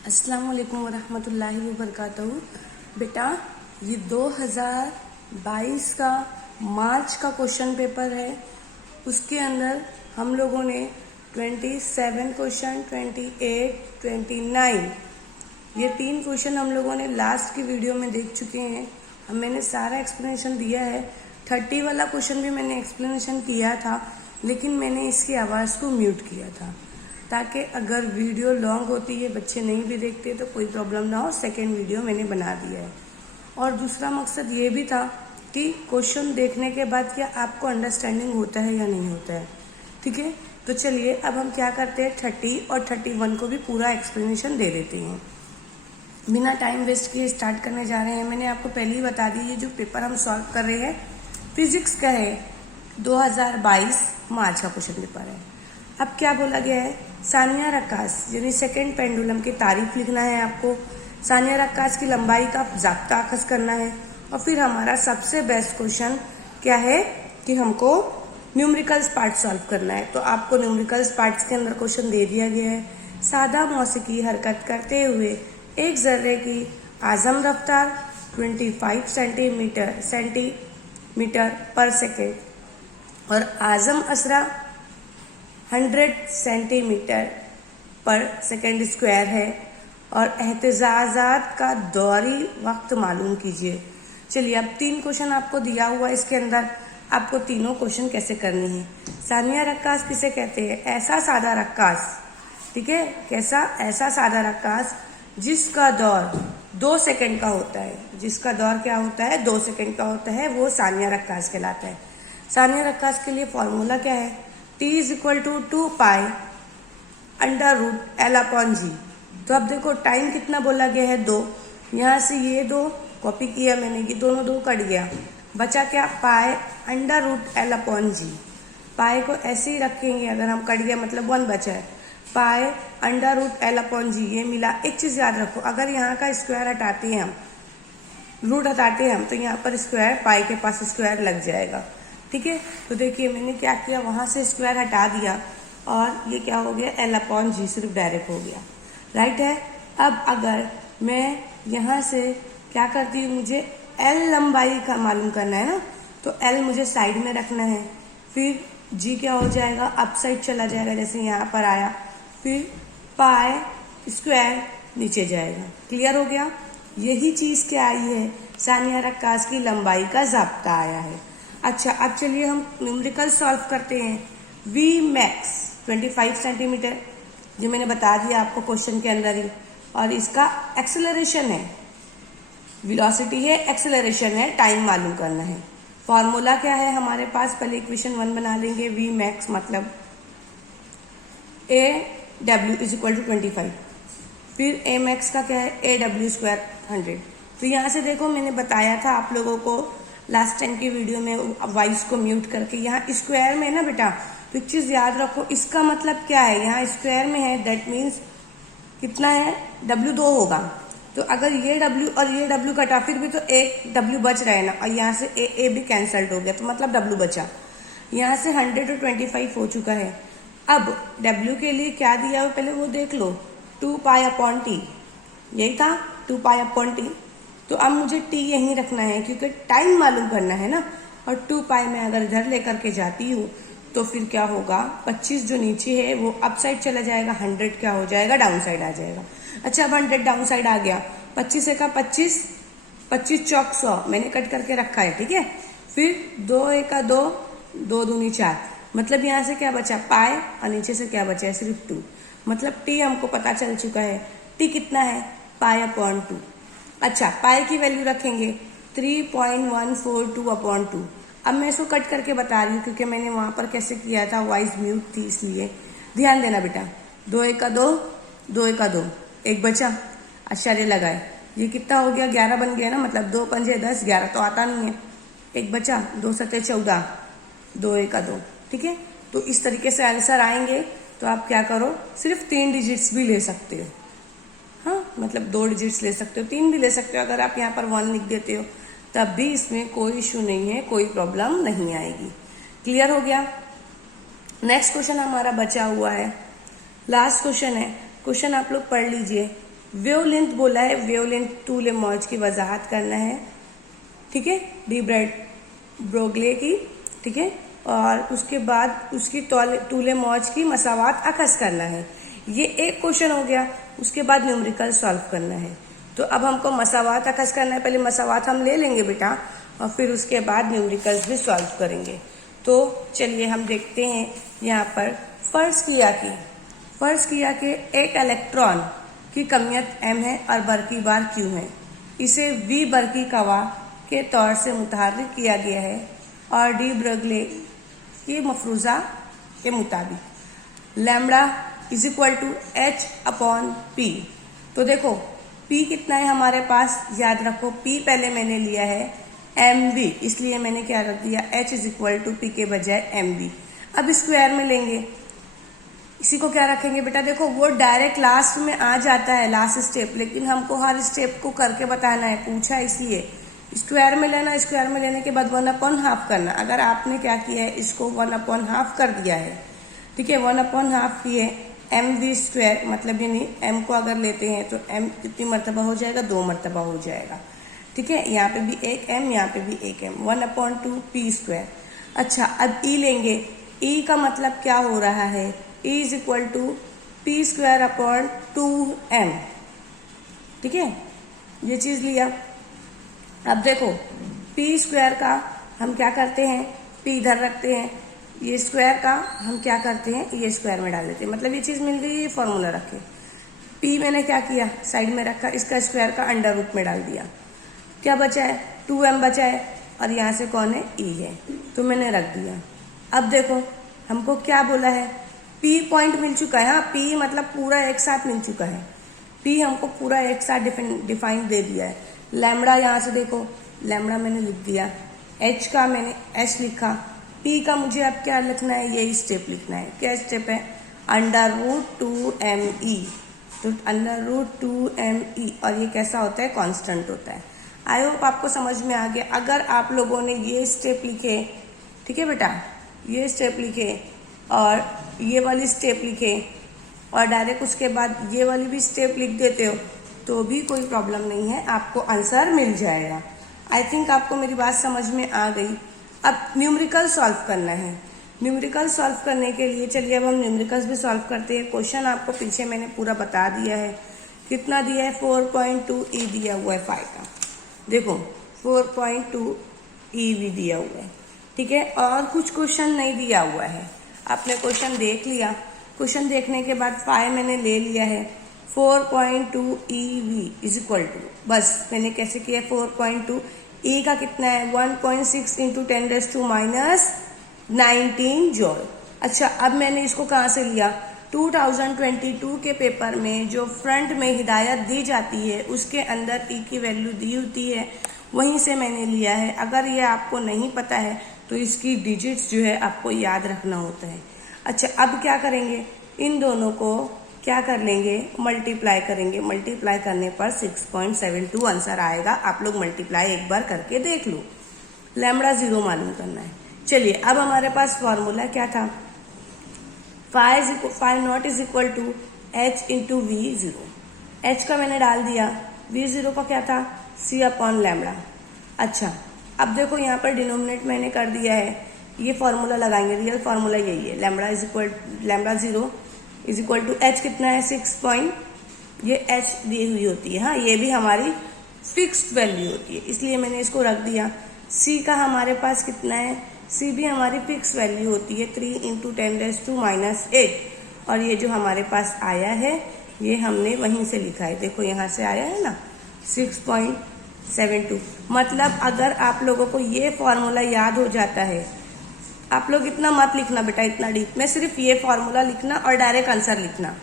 अस्सलाम वालेकुम वरहमतुल्लाहि वबरकातुहू। बेटा, ये 2022 का मार्च का क्वेश्चन पेपर है। उसके अंदर हम लोगों ने 27 क्वेश्चन, 28, 29 ये 3 क्वेश्चन हम लोगों ने लास्ट की वीडियो में देख चुके हैं। मैंने सारा एक्सप्लेनेशन दिया है। 30 वाला क्वेश्चन भी मैंने एक्सप्लेनेशन किया था, लेकिन मैंने इसकी आवाज़ को म्यूट किया था ताकि अगर वीडियो लॉन्ग होती है, बच्चे नहीं भी देखते तो कोई प्रॉब्लम ना हो। सेकेंड वीडियो मैंने बना दिया है। और दूसरा मकसद ये भी था कि क्वेश्चन देखने के बाद क्या आपको अंडरस्टैंडिंग होता है या नहीं होता है। ठीक है, तो चलिए अब हम क्या करते हैं, 30 और 31 को भी पूरा एक्सप्लेनेशन दे देते हैं। बिना टाइम वेस्ट किए स्टार्ट करने जा रहे हैं। मैंने आपको पहले ही बता दी, ये जो पेपर हम सॉल्व कर रहे हैं फिजिक्स का है, 2022 मार्च का क्वेश्चन पेपर है। अब क्या बोला गया है, सानिया रक्कास यानी सेकेंड पेंडुलम की तारीफ लिखना है आपको। सानिया रक्कास की लंबाई का जाब्ता अखज़ करना है। और फिर हमारा सबसे बेस्ट क्वेश्चन क्या है कि हमको न्यूमेरिकल्स पार्ट सॉल्व करना है। तो आपको न्यूमेरिकल्स पार्ट्स के अंदर क्वेश्चन दे दिया गया है। सादा मौसीकी हरकत करते हुए एक जर्रे की आज़म रफ्तार 25 सेंटीमीटर पर सेकेंड और आज़म असरा 100 सेंटीमीटर पर सेकेंड स्क्वायर है और एहतजाजात का दौरी वक्त मालूम कीजिए। चलिए, अब 3 क्वेश्चन आपको दिया हुआ है। इसके अंदर आपको तीनों क्वेश्चन कैसे करने हैं। सानिया रक्कास किसे कहते हैं? ऐसा सादा रक्कास, ठीक है, कैसा? ऐसा सादा रक्कास जिसका दौर 2 सेकंड का होता है। जिसका दौर क्या होता है? 2 सेकंड का होता है, वो सानिया रक्कास कहलाता है। सानिया रक्कास के लिए फॉर्मूला क्या है? T = 2 पाई √L/G। तो अब देखो टाइम कितना बोला गया है, 2। यहाँ से ये 2 कॉपी किया मैंने, ये दोनों 2 कट गया, बचा क्या? पाई √L/G। पाई को ऐसे ही रखेंगे, अगर हम कट गया मतलब 1 बचा है। पाई √L/G ये मिला। एक चीज़ याद रखो, अगर यहाँ का स्क्वायर हटाते हैं हम, रूट हटाते हैं हम, तो यहाँ पर स्क्वायर, पाई के पास स्क्वायर लग जाएगा। ठीक है, तो देखिए मैंने क्या किया, वहाँ से स्क्वायर हटा दिया और ये क्या हो गया? L/G सिर्फ डायरेक्ट हो गया। राइट है। अब अगर मैं यहाँ से क्या करती हूँ, मुझे L लंबाई का मालूम करना है ना, तो L मुझे साइड में रखना है। फिर G क्या हो जाएगा? अप साइड चला जाएगा, जैसे यहाँ पर आया। फिर पाई स्क्वायर नीचे जाएगा। क्लियर हो गया? यही चीज़ क्या आई है? सानिया रक्कास की लंबाई का जाब्ता आया है। अच्छा, अब चलिए हम न्यूमेरिकल सॉल्व करते हैं। V मैक्स 25 सेंटीमीटर, जो मैंने बता दिया आपको क्वेश्चन के अंदर ही, और इसका एक्सेलरेशन है, वेलोसिटी है, एक्सेलरेशन है, टाइम मालूम करना है। फॉर्मूला क्या है हमारे पास? पहले इक्वेशन 1 बना लेंगे। V मैक्स मतलब AW = 25। फिर A मैक्स का क्या है? AW² 100। तो यहाँ से देखो मैंने बताया था आप लोगों को लास्ट टाइम की वीडियो में, वॉइस को म्यूट करके। यहाँ स्क्वायर में है ना बेटा, तो एक चीज़ याद रखो, इसका मतलब क्या है? यहाँ स्क्वायर में है, दैट मीन्स कितना है? W 2 होगा। तो अगर ये W और ये W कटा, फिर भी तो एक W बच रहा है ना, और यहाँ से A भी कैंसल्ड हो गया, तो मतलब W बचा। यहाँ से 100 और 25 हो चुका है। अब W के लिए क्या दिया हो पहले वो देख लो, 2 पाई/T, यही था 2 पाई/T। तो अब मुझे T यहीं रखना है क्योंकि टाइम मालूम करना है ना। और 2 पाई में अगर इधर लेकर के जाती हूँ तो फिर क्या होगा? 25 जो नीचे है वो अप साइड चला जाएगा, 100 क्या हो जाएगा? डाउन साइड आ जाएगा। अच्छा, अब 100 डाउन साइड आ गया, 25 का 25, 25 चौक 100 मैंने कट करके रखा है। ठीक है, फिर 2 का 2, 2 दूनी 4, मतलब यहाँ से क्या बचा? पाई, और नीचे से क्या बचा है? सिर्फ 2। मतलब T हमको पता चल चुका है। T कितना है? पाई/2। अच्छा, पाई की वैल्यू रखेंगे 3.142/2। अब मैं इसको कट करके बता रही हूँ क्योंकि मैंने वहाँ पर कैसे किया था, वॉइस म्यूट थी, इसलिए ध्यान देना बेटा। 2 का 2, 2 का 2, एक बचा, आश्चर्य लगाए, ये कितना हो गया? 11 बन गया ना, मतलब 2 पंजे 10, 11 तो आता नहीं है, एक बचा, 2 सत्ते 14, 2 का 2। ठीक है, तो इस तरीके से आंसर आएंगे। तो आप क्या करो, सिर्फ 3 डिजिट्स भी ले सकते हो। हाँ, मतलब 2 डिजिट्स ले सकते हो, 3 भी ले सकते हो। अगर आप यहाँ पर 1 लिख देते हो तब भी इसमें कोई इशू नहीं है, कोई प्रॉब्लम नहीं आएगी। क्लियर हो गया? नेक्स्ट क्वेश्चन हमारा बचा हुआ है, लास्ट क्वेश्चन है। क्वेश्चन आप लोग पढ़ लीजिए। वेवलेंथ बोला है, वेवलेंथ टूले मॉर्ज की वजाहत करना है, ठीक है, डी ब्रोगले की, ठीक है, और उसके बाद उसकी टूले मॉर्ज की मसावात अकस करना है। ये एक क्वेश्चन हो गया। उसके बाद न्यूमेरिकल सॉल्व करना है। तो अब हमको मसावात अकस करना है। पहले मसावात हम ले लेंगे बेटा और फिर उसके बाद न्यूमेरिकल्स भी सॉल्व करेंगे। तो चलिए हम देखते हैं यहाँ पर। फर्ज किया कि एक इलेक्ट्रॉन की कमियत m है और बरकी बार q है। इसे v बरकी कवा के तौर से मुतहर्रिक किया गया है और डी ब्रोगले की मफरूज़ा के मुताबिक lambda is equal to h upon p। तो देखो p कितना है हमारे पास, याद रखो p पहले मैंने लिया है mv, इसलिए मैंने क्या रख दिया h is equal to p के बजाय mv। अब स्क्वायर में लेंगे, इसी को क्या रखेंगे बेटा, देखो वो डायरेक्ट लास्ट में आ जाता है, लास्ट स्टेप, लेकिन हमको हर स्टेप को करके बताना है, पूछा इसलिए स्क्वायर में लेना। स्क्वायर में लेने के बाद 1/2 करना। अगर आपने क्या किया है, इसको 1/2 कर दिया है, ठीक है, 1/2 किए mv स्क्वायर, मतलब यानी m को अगर लेते हैं तो m कितनी मरतबा हो जाएगा, 2 मरतबा हो जाएगा, ठीक है। यहाँ पे भी एक m, यहाँ पे भी एक m, 1/2 p स्क्वायर। अच्छा, अब e लेंगे। e का मतलब क्या हो रहा है, e is equal to p square upon 2m, ठीक है, ये चीज लिया। अब देखो p स्क्वायर का हम क्या करते हैं, p इधर रखते हैं, ये स्क्वायर का हम क्या करते हैं, ये स्क्वायर में डाल देते हैं, मतलब ये चीज मिल गई, ये फॉर्मूला रखे। p मैंने क्या किया, साइड में रखा, इसका स्क्वायर का अंडर रूट में डाल दिया, क्या बचा है, 2m बचा है, और यहाँ से कौन है, e है, तो मैंने रख दिया। अब देखो हमको क्या बोला है, p पॉइंट मिल चुका है, हाँ, p मतलब पूरा एक साथ मिल चुका है, p हमको पूरा एक साथ डिफाइन दे दिया है। लैम्बडा यहाँ से देखो, लैम्बडा मैंने लिख दिया, h का मैंने h लिखा, p का मुझे अब क्या लिखना है, यही स्टेप लिखना है। क्या स्टेप है, √2me, तो √2me, और ये कैसा होता है, कांस्टेंट होता है। आई होप आपको समझ में आ गया। अगर आप लोगों ने ये स्टेप लिखे, ठीक है बेटा, ये स्टेप लिखे और ये वाली स्टेप लिखे और डायरेक्ट उसके बाद ये वाली भी स्टेप लिख देते हो तो भी कोई प्रॉब्लम नहीं है, आपको आंसर मिल जाएगा। आई थिंक आपको मेरी बात समझ में आ गई। अब न्यूमेरिकल सॉल्व करना है। न्यूमेरिकल सॉल्व करने के लिए चलिए अब हम न्यूमेरिकल्स भी सॉल्व करते हैं। क्वेश्चन आपको पीछे मैंने पूरा बता दिया है, कितना दिया है, 4.2 ई दिया हुआ है 5 का, देखो 4.2 ई भी दिया हुआ है, ठीक है, और कुछ क्वेश्चन नहीं दिया हुआ है। आपने क्वेश्चन देख लिया, क्वेश्चन देखने के बाद 5 मैंने ले लिया है, 4.2 EV इज इक्वल टू, बस मैंने कैसे किया, 4.2 E का कितना है, 1.6 इंटू 10⁻⁹ जॉल। अच्छा, अब मैंने इसको कहाँ से लिया, 2022 के पेपर में जो फ्रंट में हिदायत दी जाती है उसके अंदर E की वैल्यू दी होती है, वहीं से मैंने लिया है। अगर ये आपको नहीं पता है तो इसकी डिजिट्स जो है आपको याद रखना होता है। अच्छा, अब क्या करेंगे, इन दोनों को क्या कर लेंगे, मल्टीप्लाई करेंगे। मल्टीप्लाई करने पर 6.72 आंसर आएगा। आप लोग मल्टीप्लाई एक बार करके देख लो। लैम्बडा 0 मालूम करना है। चलिए, अब हमारे पास फॉर्मूला क्या था, phi not is equal to h into V0। h का मैंने डाल दिया, V0 का क्या था, c अपॉन लैम्बडा। अच्छा, अब देखो यहाँ पर डिनोमिनेट मैंने कर दिया है, ये फॉर्मूला लगाएंगे, रियल फॉर्मूला यही है, lambda 0 is equal to h कितना है, 6 ये h दी हुई होती है, हाँ, ये भी हमारी फिक्स्ड वैल्यू होती है, इसलिए मैंने इसको रख दिया। c का हमारे पास कितना है, c भी हमारी फिक्स वैल्यू होती है, 3 इंटू 10⁻⁸, और ये जो हमारे पास आया है ये हमने वहीं से लिखा है, देखो यहाँ से आया है ना, 6.72। मतलब अगर आप लोगों को ये फॉर्मूला याद हो जाता है, आप लोग इतना मत लिखना बेटा, इतना डीप में, सिर्फ ये फॉर्मूला लिखना और डायरेक्ट आंसर लिखना,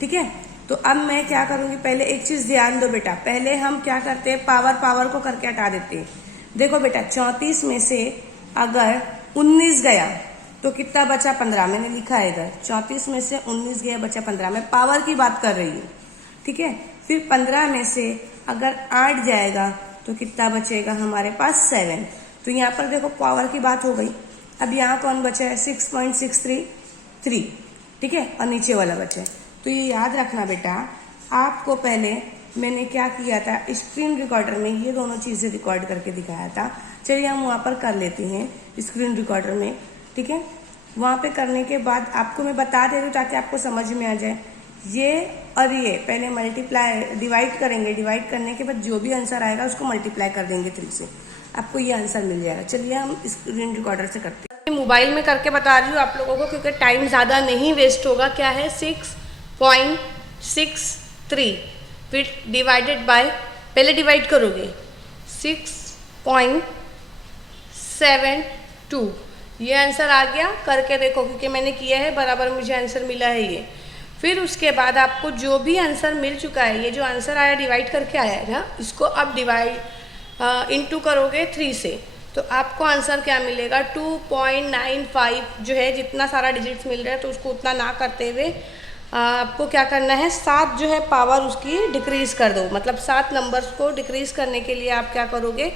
ठीक है। तो अब मैं क्या करूँगी, पहले एक चीज़ ध्यान दो बेटा, पहले हम क्या करते हैं, पावर को करके हटा देते हैं। देखो बेटा, 34 में से अगर 19 गया तो कितना बचा, 15, मैंने लिखा है इधर, 34 में से 19 गया बचा 15, मैं पावर की बात कर रही हूँ, ठीक है। फिर 15 में से अगर 8 जाएगा तो कितना बचेगा हमारे पास, 7। तो यहाँ पर देखो पावर की बात हो गई। अब यहाँ कौन बचा है, 6.633, ठीक है, और नीचे वाला बचा है। तो ये याद रखना बेटा, आपको पहले मैंने क्या किया था, स्क्रीन रिकॉर्डर में ये दोनों चीज़ें रिकॉर्ड करके दिखाया था। चलिए हम वहाँ पर कर लेते हैं स्क्रीन रिकॉर्डर में, ठीक है। वहाँ पे करने के बाद आपको मैं बता दे रही हूँ ताकि आपको समझ में आ जाए। ये और ये पहले मल्टीप्लाई डिवाइड करेंगे, डिवाइड करने के बाद जो भी आंसर आएगा उसको मल्टीप्लाई कर देंगे 3 से, आपको ये आंसर मिल जाएगा। चलिए हम स्क्रीन रिकॉर्डर से करते हैं। मोबाइल में करके बता रही हूँ आप लोगों को क्योंकि टाइम ज़्यादा नहीं वेस्ट होगा। क्या है 6.63 फिर डिवाइडेड बाय, पहले डिवाइड करोगे 6.72, ये आंसर आ गया। करके देखो क्योंकि मैंने किया है, बराबर मुझे आंसर मिला है ये। फिर उसके बाद आपको जो भी आंसर मिल चुका है, ये जो आंसर आया डिवाइड करके आया है ना, इसको अब डिवाइड इनटू करोगे 3 से, तो आपको आंसर क्या मिलेगा 2.95 जो है। जितना सारा डिजिट्स मिल रहा है तो उसको उतना ना करते हुए आपको क्या करना है, 7 जो है पावर उसकी डिक्रीज़ कर दो। मतलब 7 नंबर्स को डिक्रीज़ करने के लिए आप क्या करोगे,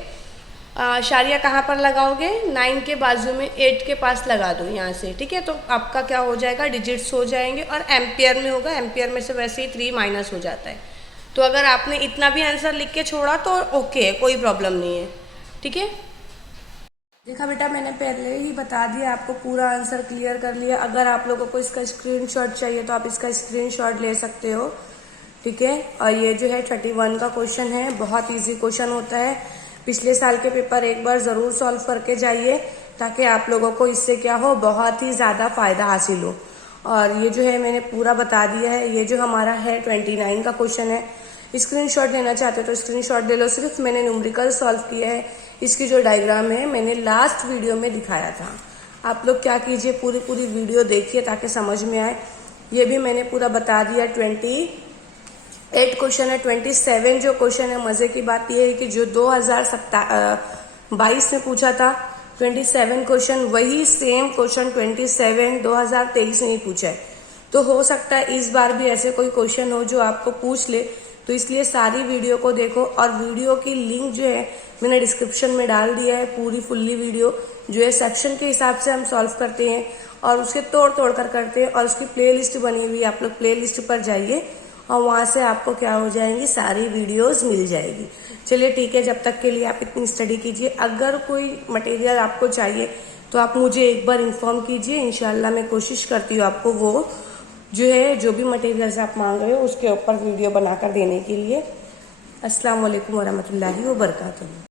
शारिया कहाँ पर लगाओगे, 9 के बाजू में 8 के पास लगा दो यहाँ से, ठीक है। तो आपका क्या हो जाएगा, डिजिट्स हो जाएंगे और एम्पियर में होगा। एम्पियर में से वैसे ही 3 माइनस हो जाता है। तो अगर आपने इतना भी आंसर लिख के छोड़ा तो ओके है, कोई प्रॉब्लम नहीं है, ठीक है। देखा बेटा, मैंने पहले ही बता दिया आपको, पूरा आंसर क्लियर कर लिया। अगर आप लोगों को इसका स्क्रीनशॉट चाहिए तो आप इसका स्क्रीनशॉट ले सकते हो, ठीक है। और ये जो है 31 का क्वेश्चन है, बहुत इजी क्वेश्चन होता है। पिछले साल के पेपर एक बार ज़रूर सॉल्व करके जाइए ताकि आप लोगों को इससे क्या हो, बहुत ही ज़्यादा फायदा हासिल हो। और ये जो है मैंने पूरा बता दिया है। ये जो हमारा है 29 का क्वेश्चन है। स्क्रीनशॉट लेना चाहते हो तो स्क्रीनशॉट ले लो। सिर्फ मैंने न्यूमेरिकल सॉल्व किया है। इसकी जो डायग्राम है मैंने लास्ट वीडियो में दिखाया था। आप लोग क्या कीजिए, पूरी वीडियो देखिए ताकि समझ में आए। ये भी मैंने पूरा बता दिया। 28 क्वेश्चन है। 27 जो क्वेश्चन है, मजे की बात यह है कि जो 2022 में पूछा था 27 क्वेश्चन, वही सेम क्वेश्चन 27 2023 में ही पूछा है। तो हो सकता है इस बार भी ऐसे कोई क्वेश्चन हो जो आपको पूछ ले, तो इसलिए सारी वीडियो को देखो। और वीडियो की लिंक जो है मैंने डिस्क्रिप्शन में डाल दिया है। पूरी फुल्ली वीडियो जो है सेक्शन के हिसाब से हम सॉल्व करते हैं और उसके तोड़ कर करते हैं। और उसकी प्लेलिस्ट बनी हुई है, आप लोग प्लेलिस्ट पर जाइए और वहाँ से आपको क्या हो जाएंगी, सारी वीडियोस मिल जाएगी। चलिए ठीक है, जब तक के लिए आप इतनी स्टडी कीजिए। अगर कोई मटेरियल आपको चाहिए तो आप मुझे एक बार इन्फॉर्म कीजिए। इंशाल्लाह मैं कोशिश करती हूँ आपको वो जो है, जो भी मटेरियल्स आप मांग रहे हो उसके ऊपर वीडियो बनाकर देने के लिए। अस्सलाम वालेकुम वरहमतुल्लाहि वबरकातुहू।